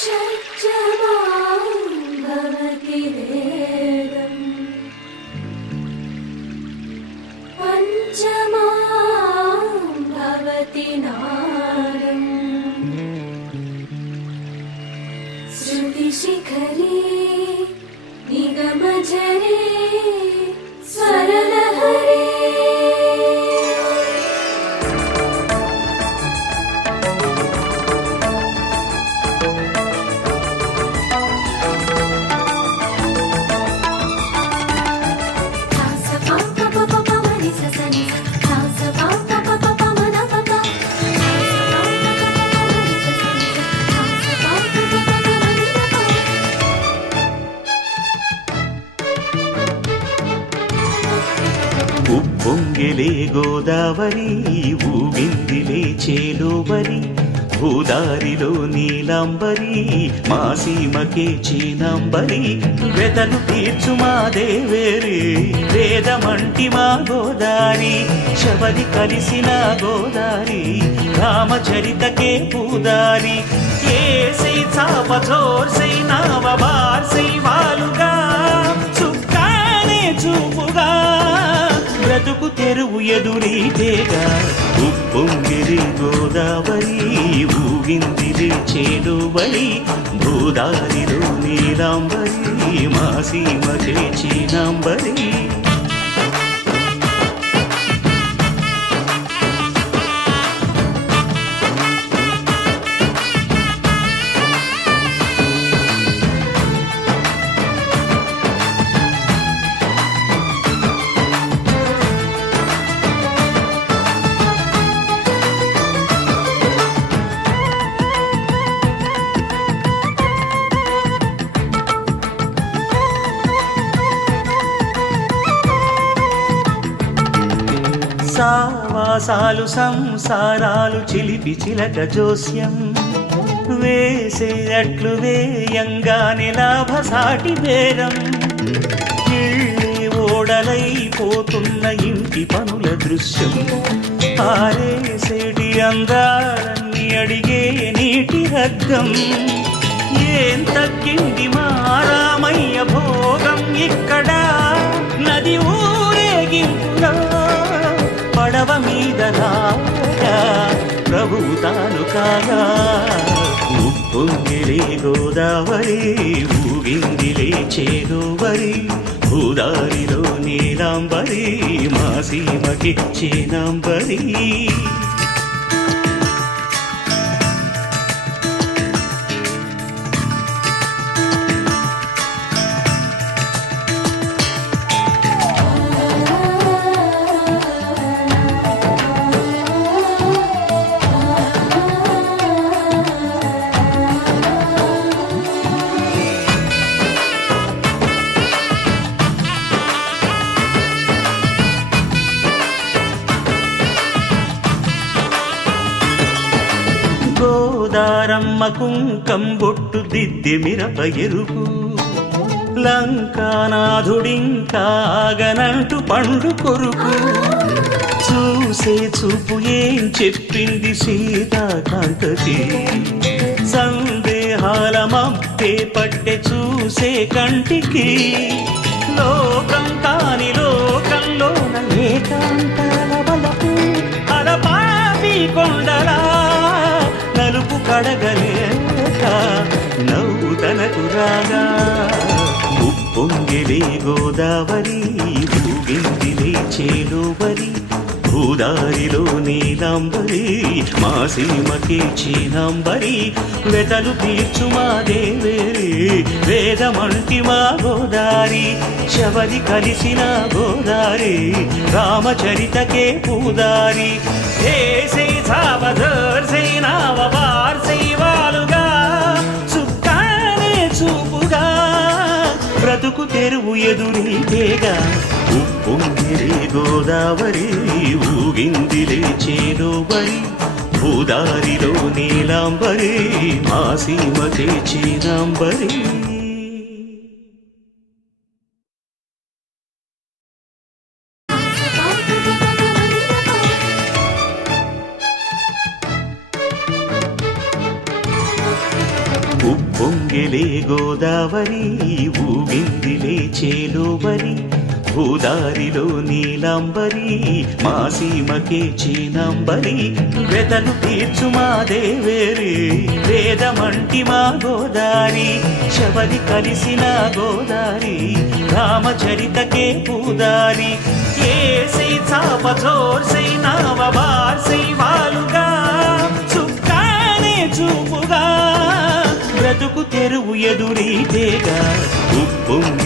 షట్జమాం భవతి వేదం పంచమాం భవతి నాదం శృతిశిఖరే నిగమజరే స్వరలహరే ఉప్పొంగిలే గోదావరి ఊగిందిలే చేలోబరి భూదారిలో నీలాంబరి మా సీమకే చీనాంబరి వెతలు తీర్చు మా దేవేరి వేదమంటి మా గోదారి శబరి కలిసిన గోదారి రామచరితకే పూదారి ఏసై చాపచోర్సై నావబార్సై వాలుగా చుక్కానే చూపుగా బ్రతుకు తెరువు ఎదురీతేగా ఉప్పొంగిరి గోదావరి ఊగిందిరి చేలువరి భూదారిలో నీలాంబరి మా సీమకే చీనాంబరి సావాసాలు సంసారాలు చిలిపి చిలక జోస్యం వేసే అట్లు వేయంగానే లాభసాటి బేరం ఇళ్ళే ఓడలైపోతున్న ఇంటి పనుల దృశ్యం ఆరేసేటి అందాలన్నీ అడిగే నీటి హద్దం ఏం తగ్గింది మా రామయ్య భోగం ఇక్కడ నది ఊరేగింపులో పడవ మీద రాగా ప్రభువు తాను కాగా ఉప్పొంగిలే గోదావరి ఊగిందిలే చేలోవరి భూదారిలో నీలాంబరి మా సీమకి చీనాంబరి గోదారమ్మ కుంకం బొట్టు దిద్ది మిరప ఎరుపు లంకానాథుడింకాగనంటూ పండు కొరుకు చూసే చూపు ఏం చెప్పింది సీతాకాంతకి సందేహాల మబ్బే పట్టె చూసే కంటికి లోకం కాని లోకంలోన ఏకాంతాల వలపు అలపాపి కొండలా నలుపు కడగలేక నవ్వు తనకు రాగా ఉప్పొంగిలే గోదావరి ఊగిందిలే చేలోవరి భూదారిలో నీలాంబరి మా సీమకే చీనాంబరి వెతలు తీర్చు మా దేవేరి వేదమంటి మా గోదారి శబరి కలిసిన గోదారి రామచరితకే పూదారి ఏసై చావధర్సై నావబార్సై వాలుగా చుక్కానే చూపుగా బ్రతుకు తెరువు ఎదురీతేగా ఉప్పొంగిలే గోదావరి ఊగిందిలే చేలోబరి భూదారిలో నీలాంబరి మా సీమకే చీనాంబరి ఉప్పొంగిలే గోదావరి ఊగిందిలే చేలోబరి భూదారిలో నీలాంబరి మా సీమకే చీనాంబరి వెతలు తీర్చు మా దేవేరి వేదమంటి మా గోదారి శబరి కలిసిన గోదారి రామచరితకే పూదారి ఏసై చాప చోర్సై నావ బార్సై వాలుగా చుక్కానే చూపుగా బ్రతుకు తెరువు ఎదురీతేగా ఉప్పొంగి